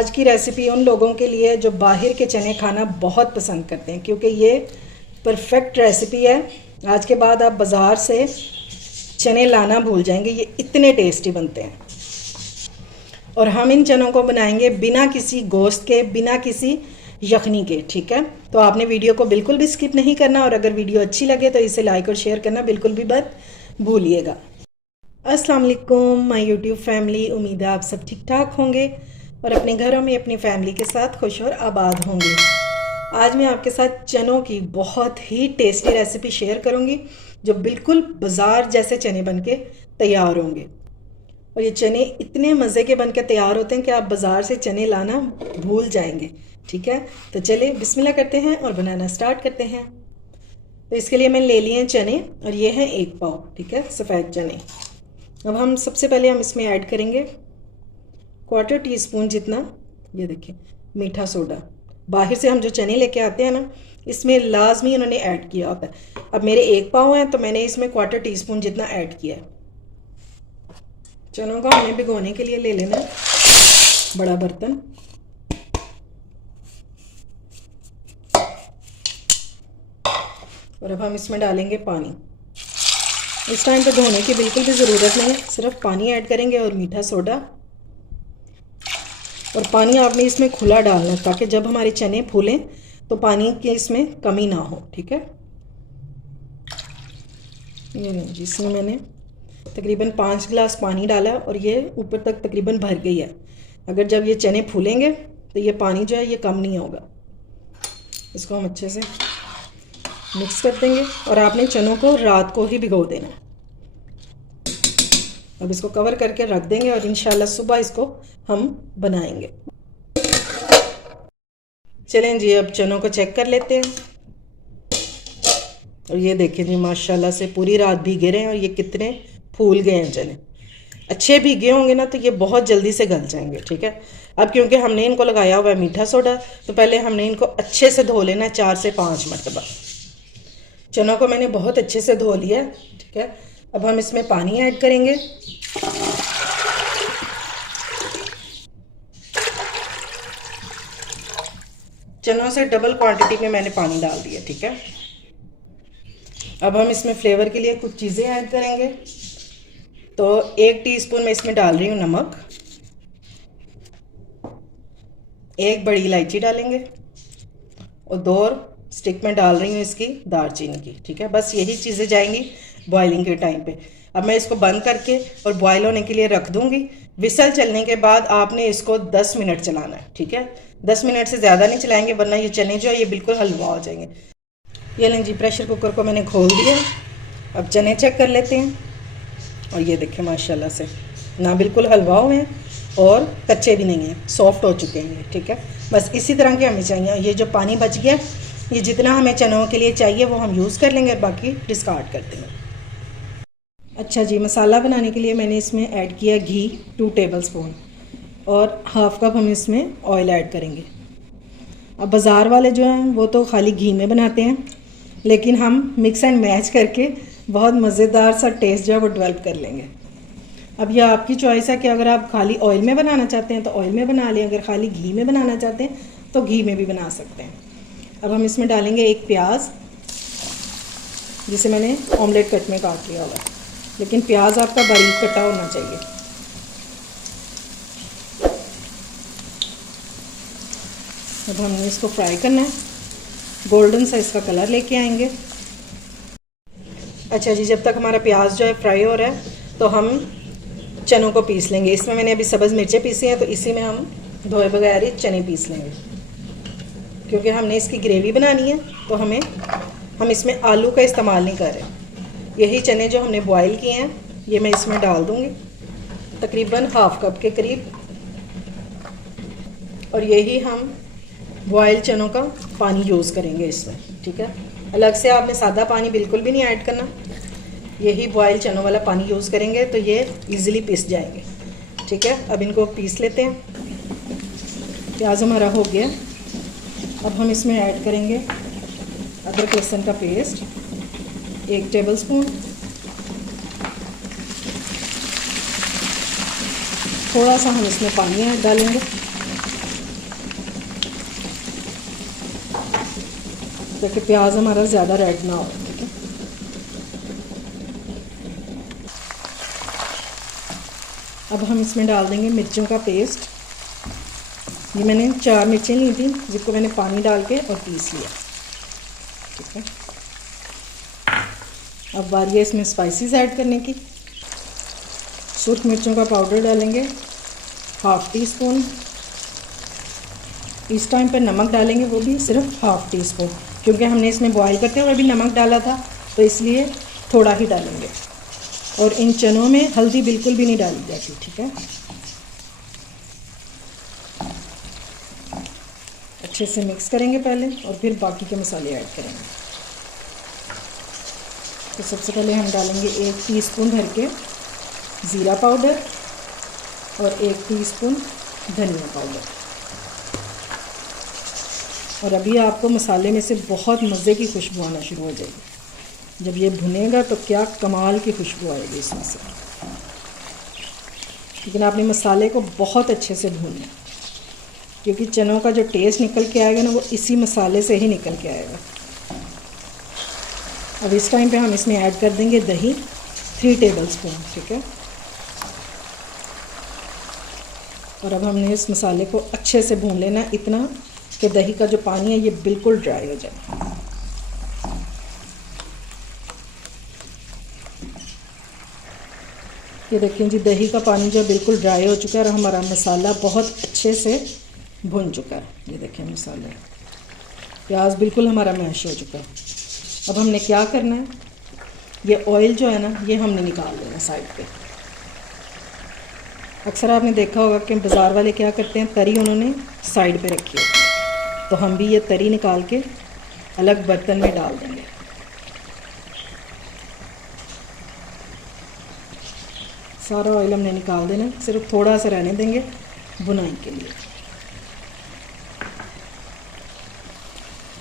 आज की रेसिपी उन लोगों के लिए जो बाहर के चने खाना बहुत पसंद करते हैं, क्योंकि ये परफेक्ट रेसिपी है। आज के बाद आप बाज़ार से चने लाना भूल जाएंगे, ये इतने टेस्टी बनते हैं। और हम इन चनों को बनाएंगे बिना किसी गोश्त के, बिना किसी यखनी के। ठीक है, तो आपने वीडियो को बिल्कुल भी स्किप नहीं करना, और अगर वीडियो अच्छी लगे तो इसे लाइक और शेयर करना बिल्कुल भी मत भूलिएगा। अस्सलाम वालेकुम माय यूट्यूब फैमिली, उम्मीद है आप सब ठीक ठाक होंगे और अपने घरों में अपनी फैमिली के साथ खुश और आबाद होंगे। आज मैं आपके साथ चनों की बहुत ही टेस्टी रेसिपी शेयर करूंगी, जो बिल्कुल बाज़ार जैसे चने बनके तैयार होंगे। और ये चने इतने मज़े के बनके तैयार होते हैं कि आप बाज़ार से चने लाना भूल जाएंगे। ठीक है, तो चलिए बिस्मिल्लाह करते हैं और बनाना स्टार्ट करते हैं। तो इसके लिए मैंने ले लिए हैं चने, और ये हैं 1 पाव। ठीक है, सफ़ेद चने। अब हम सबसे पहले इसमें ऐड करेंगे 1/4 टीस्पून जितना, ये देखिए, मीठा सोडा। बाहर से हम जो चने लेके आते हैं ना, इसमें लाजमी उन्होंने ऐड किया होता है। अब मेरे 1 पाव हैं तो मैंने इसमें 1/4 टीस्पून जितना ऐड किया है। चनों को हमें भिगोने के लिए ले लेना है बड़ा बर्तन। और अब हम इसमें डालेंगे पानी। इस टाइम पे धोने की बिल्कुल भी ज़रूरत नहीं है, सिर्फ पानी ऐड करेंगे और मीठा सोडा। और पानी आपने इसमें खुला डालना है, ताकि जब हमारे चने फूलें तो पानी की इसमें कमी ना हो। ठीक है, ये नहीं जी, इसमें मैंने तकरीबन 5 गिलास पानी डाला और ये ऊपर तक तकरीबन भर गई है। अगर जब ये चने फूलेंगे तो ये पानी जो है ये कम नहीं होगा। इसको हम अच्छे से मिक्स कर देंगे, और आपने चनों को रात को ही भिगो देना। अब इसको कवर करके रख देंगे और इंशाल्लाह सुबह इसको हम बनाएंगे। चलें जी, अब चनों को चेक कर लेते हैं। और ये देखें जी, माशाल्लाह से पूरी रात भीगे रहे हैं और ये कितने फूल गए हैं चने। अच्छे भीगे होंगे ना तो ये बहुत जल्दी से गल जाएंगे। ठीक है, अब क्योंकि हमने इनको लगाया हुआ है मीठा सोडा, तो पहले हमने इनको अच्छे से धो लेना है 4 से 5 मरतबा। चनों को मैंने बहुत अच्छे से धो लिया। ठीक है, अब हम इसमें पानी ऐड करेंगे। चनों से डबल क्वांटिटी में मैंने पानी डाल दिया। ठीक है, अब हम इसमें फ्लेवर के लिए कुछ चीज़ें ऐड करेंगे। तो 1 टीस्पून मैं इसमें डाल रही हूँ नमक, 1 बड़ी इलायची डालेंगे, और 2 स्टिक में डाल रही हूँ इसकी दालचीनी की। ठीक है, बस यही चीज़ें जाएंगी बॉइलिंग के टाइम पे। अब मैं इसको बंद करके और बॉयल होने के लिए रख दूँगी। विसल चलने के बाद आपने इसको 10 मिनट चलाना है। ठीक है, 10 मिनट से ज़्यादा नहीं चलाएंगे, वरना ये चने जो है ये बिल्कुल हलवा हो जाएंगे। ये लें जी, प्रेशर कुकर को मैंने खोल दिया। अब चने चेक कर लेते हैं, और ये देखें माशाल्लाह से ना बिल्कुल हलवा हुए हैं और कच्चे भी नहीं हैं, सॉफ्ट हो चुके हैं। ठीक है, बस इसी तरह के हमें चाहिए। ये जो पानी बच गया, ये जितना हमें चनों के लिए चाहिए वो हम यूज़ कर लेंगे, और बाकी डिस्कार्ड कर देंगे। अच्छा जी, मसाला बनाने के लिए मैंने इसमें ऐड किया घी 2 टेबलस्पून, और हाफ़ कप हम इसमें ऑयल ऐड करेंगे। अब बाज़ार वाले जो हैं वो तो खाली घी में बनाते हैं, लेकिन हम मिक्स एंड मैच करके बहुत मज़ेदार सा टेस्ट जो है वो डेवलप कर लेंगे। अब यह आपकी चॉइस है कि अगर आप खाली ऑयल में बनाना चाहते हैं तो ऑयल में बना लें, अगर खाली घी में बनाना चाहते हैं तो घी में भी बना सकते हैं। अब हम इसमें डालेंगे 1 प्याज, जिसे मैंने ऑमलेट कट में काट लिया हुआ है, लेकिन प्याज आपका बारीक कटा होना चाहिए। अब हमने इसको फ्राई करना है, गोल्डन सा इसका कलर लेके आएंगे। अच्छा जी, जब तक हमारा प्याज जो है फ्राई हो रहा है तो हम चनों को पीस लेंगे। इसमें मैंने अभी सब्ज़ मिर्चें पीसी हैं, तो इसी में हम धोए बगैर ही चने पीस लेंगे, क्योंकि हमने इसकी ग्रेवी बनानी है। तो हम इसमें आलू का इस्तेमाल नहीं कर रहे। यही चने जो हमने बॉयल किए हैं ये मैं इसमें डाल दूँगी, तकरीबन हाफ़ कप के करीब। और यही हम बॉयल चनों का पानी यूज़ करेंगे इसमें। ठीक है, अलग से आपने सादा पानी बिल्कुल भी नहीं ऐड करना, यही बॉयल चनों वाला पानी यूज़ करेंगे तो ये इजीली पिस जाएंगे। ठीक है, अब इनको पीस लेते हैं। प्याज हमारा हो गया। अब हम इसमें ऐड करेंगे अदरक लहसुन का पेस्ट 1 टेबलस्पून, थोड़ा सा हम इसमें पानी ऐड डालेंगे। ताकि प्याज हमारा ज़्यादा रेड ना हो। ठीक है, अब हम इसमें डाल देंगे मिर्चों का पेस्ट। ये मैंने 4 मिर्चें ली थी जिसको मैंने पानी डाल के और पीस लिया। ठीक है, अब बारी है इसमें स्पाइसेस ऐड करने की। सुर्ख मिर्चों का पाउडर डालेंगे 1/2 टीस्पून। इस टाइम पर नमक डालेंगे, वो भी सिर्फ 1/2 टीस्पून, क्योंकि हमने इसमें बॉईल करते हुए भी नमक डाला था, तो इसलिए थोड़ा ही डालेंगे। और इन चनों में हल्दी बिल्कुल भी नहीं डाली जाती। ठीक है, अच्छे से मिक्स करेंगे पहले और फिर बाकी के मसाले ऐड करेंगे। तो सबसे पहले हम डालेंगे 1 टीस्पून भर के ज़ीरा पाउडर और 1 टीस्पून धनिया पाउडर। और अभी आपको मसाले में से बहुत मज़े की खुशबू आना शुरू हो जाएगी। जब ये भुनेगा तो क्या कमाल की खुशबू आएगी इसमें से। लेकिन आपने मसाले को बहुत अच्छे से भूनना, क्योंकि चनों का जो टेस्ट निकल के आएगा ना, वो इसी मसाले से ही निकल के आएगा। अब इस टाइम पे हम इसमें ऐड कर देंगे दही 3 टेबलस्पून। ठीक है, और अब हमने इस मसाले को अच्छे से भून लेना, इतना कि दही का जो पानी है ये बिल्कुल ड्राई हो जाए। ये देखें जी, दही का पानी जो बिल्कुल ड्राई हो चुका है और हमारा मसाला बहुत अच्छे से भुन चुका है। ये देखें मसाला, प्याज बिल्कुल हमारा मैश हो चुका है। अब हमने क्या करना है, ये ऑयल जो है ना, ये हमने निकाल लेना साइड पे। अक्सर आपने देखा होगा कि बाज़ार वाले क्या करते हैं, तरी उन्होंने साइड पे रखी होती है, तो हम भी ये तरी निकाल के अलग बर्तन में डाल देंगे। सारा ऑयल हमने निकाल देना, सिर्फ थोड़ा सा रहने देंगे बुनाई के लिए।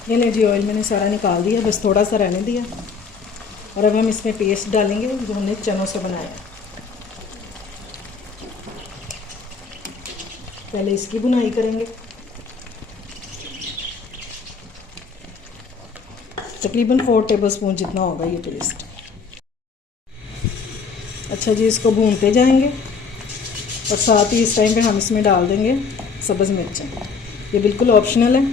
ये ले जी, ऑयल मैंने सारा निकाल दिया, बस थोड़ा सा रहने दिया। और अब हम इसमें पेस्ट डालेंगे जो हमने चनों से बनाया। पहले इसकी बुनाई करेंगे। तकरीबन 4 टेबलस्पून जितना होगा ये पेस्ट। अच्छा जी, इसको भूनते जाएंगे और साथ ही इस टाइम पे हम इसमें डाल देंगे सब्ज़ मिर्चें। ये बिल्कुल ऑप्शनल है,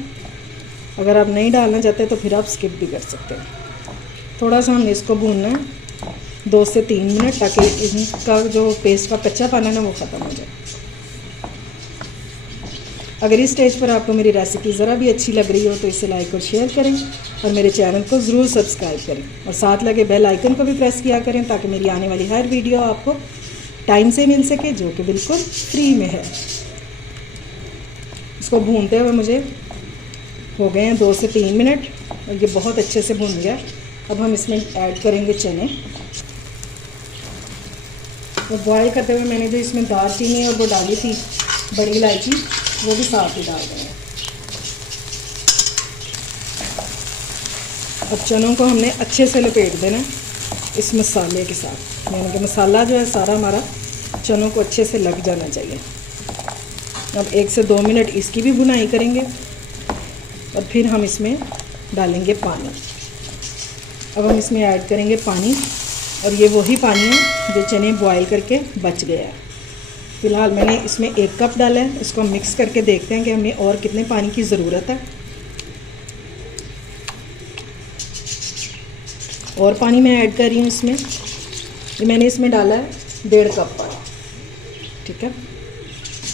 अगर आप नहीं डालना चाहते तो फिर आप स्किप भी कर सकते हैं। थोड़ा सा हमने इसको भूनना है 2 से 3 मिनट, ताकि इनका जो पेस्ट का कच्चा पाना है वो ख़त्म हो जाए। अगर इस स्टेज पर आपको मेरी रेसिपी ज़रा भी अच्छी लग रही हो तो इसे लाइक और शेयर करें और मेरे चैनल को ज़रूर सब्सक्राइब करें और साथ लगे बेल आइकन को भी प्रेस किया करें, ताकि मेरी आने वाली हर वीडियो आपको टाइम से मिल सके, जो कि बिल्कुल फ्री में है। इसको भूनते हुए मुझे हो गए हैं 2 से 3 मिनट और ये बहुत अच्छे से भून गया। अब हम इसमें ऐड करेंगे चने। तो बॉयल करते हुए मैंने जो इसमें दालचीनी और वो डाली थी बड़ी इलायची, वो भी साथ ही डाल देंगे। अब चनों को हमने अच्छे से लपेट देना इस मसाले के साथ, यानी कि मसाला जो है सारा हमारा चनों को अच्छे से लग जाना चाहिए। अब 1 से 2 मिनट इसकी भी भुनाई करेंगे और फिर हम इसमें डालेंगे पानी। अब हम इसमें ऐड करेंगे पानी, और ये वही पानी है जो चने बॉयल करके बच गया है। फ़िलहाल मैंने इसमें 1 कप डाला है। इसको हम मिक्स करके देखते हैं कि हमें और कितने पानी की ज़रूरत है। और पानी मैं ऐड कर रही हूँ इसमें। ये मैंने इसमें डाला है 1.5 कप पानी। ठीक है,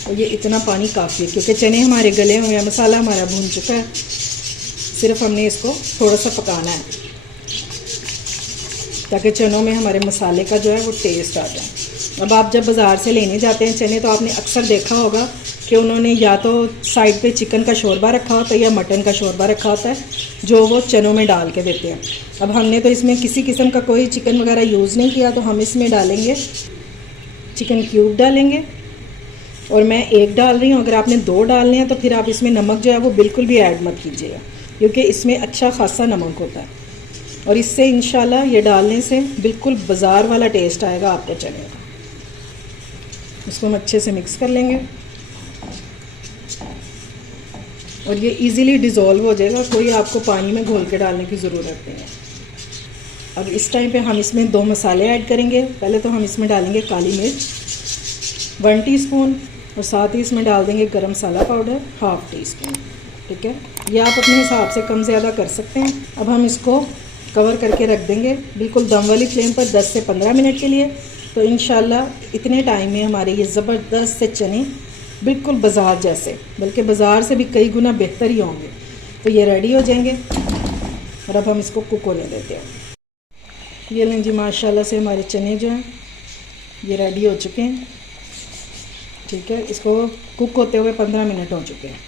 और ये इतना पानी काफ़ी है क्योंकि चने हमारे गले हुए हैं, मसाला हमारा भून चुका है। सिर्फ हमने इसको थोड़ा सा पकाना है ताकि चनों में हमारे मसाले का जो है वो टेस्ट आ जाए। अब आप जब बाज़ार से लेने जाते हैं चने, तो आपने अक्सर देखा होगा कि उन्होंने या तो साइड पे चिकन का शोरबा रखा होता है या मटन का शोरबा रखा होता है, जो वो चनों में डाल के देते हैं। अब हमने तो इसमें किसी किस्म का कोई चिकन वगैरह यूज़ नहीं किया, तो हम इसमें डालेंगे चिकन क्यूब डालेंगे, और मैं 1 डाल रही हूँ। अगर आपने 2 डालने हैं तो फिर आप इसमें नमक जो है वो बिल्कुल भी ऐड मत कीजिएगा, क्योंकि इसमें अच्छा खासा नमक होता है। और इससे इंशाल्लाह ये डालने से बिल्कुल बाज़ार वाला टेस्ट आएगा आपको चने का। इसको हम अच्छे से मिक्स कर लेंगे। और ये इजीली डिज़ोल्व हो जाएगा, कोई आपको पानी में घोल के डालने की ज़रूरत नहीं है। अब इस टाइम पे हम इसमें 2 मसाले ऐड करेंगे। पहले तो हम इसमें डालेंगे काली मिर्च 1 टीस्पून और साथ ही इसमें डाल देंगे गरम मसाला पाउडर 1/2 टीस्पून। ठीक है, ये आप अपने हिसाब से कम ज़्यादा कर सकते हैं। अब हम इसको कवर करके रख देंगे बिल्कुल दम वाली फ्लेम पर 10 से 15 मिनट के लिए। तो इंशाल्लाह इतने टाइम में हमारे ये ज़बरदस्त से चने बिल्कुल बाज़ार जैसे, बल्कि बाज़ार से भी कई गुना बेहतर ही होंगे, तो ये रेडी हो जाएंगे। और अब हम इसको कुक होने देते हैं। ये लें जी, माशाल्लाह से हमारे चने जो हैं ये रेडी हो चुके हैं। ठीक है, इसको कुक होते हुए 15 मिनट हो चुके हैं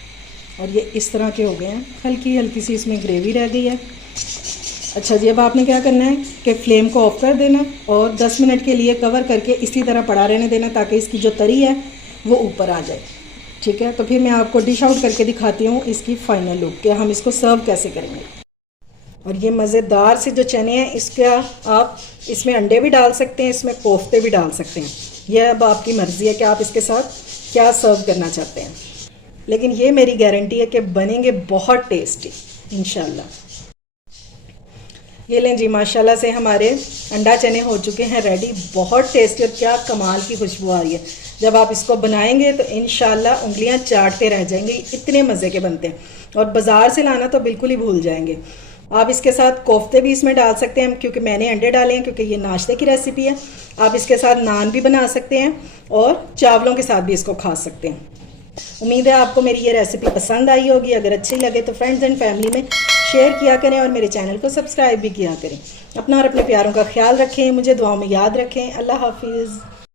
और ये इस तरह के हो गए हैं। हल्की हल्की सी इसमें ग्रेवी रह गई है। अच्छा जी, अब आपने क्या करना है कि फ्लेम को ऑफ कर देना और 10 मिनट के लिए कवर करके इसी तरह पड़ा रहने देना, ताकि इसकी जो तरी है वो ऊपर आ जाए। ठीक है, तो फिर मैं आपको डिश आउट करके दिखाती हूँ इसकी फ़ाइनल लुक कि हम इसको सर्व कैसे करेंगे। और ये मज़ेदार से जो चने हैं, इसका आप इसमें अंडे भी डाल सकते हैं, इसमें कोफ्ते भी डाल सकते हैं। यह अब आपकी मर्ज़ी है कि आप इसके साथ क्या सर्व करना चाहते हैं, लेकिन ये मेरी गारंटी है कि बनेंगे बहुत टेस्टी इंशाल्लाह। ये लें जी, माशाल्लाह से हमारे अंडा चने हो चुके हैं रेडी। बहुत टेस्टी और क्या कमाल की खुशबू आ रही है। जब आप इसको बनाएंगे तो इंशाल्लाह उंगलियां चाटते रह जाएंगे, इतने मज़े के बनते हैं। और बाज़ार से लाना तो बिल्कुल ही भूल जाएंगे। आप इसके साथ कोफ्ते भी इसमें डाल सकते हैं, क्योंकि मैंने अंडे डाले हैं, क्योंकि ये नाश्ते की रेसिपी है। आप इसके साथ नान भी बना सकते हैं और चावलों के साथ भी इसको खा सकते हैं। उम्मीद है आपको मेरी ये रेसिपी पसंद आई होगी। अगर अच्छी लगे तो फ्रेंड्स एंड फैमिली में शेयर किया करें और मेरे चैनल को सब्सक्राइब भी किया करें। अपना और अपने प्यारों का ख्याल रखें, मुझे दुआओं में याद रखें। अल्लाह हाफिज़।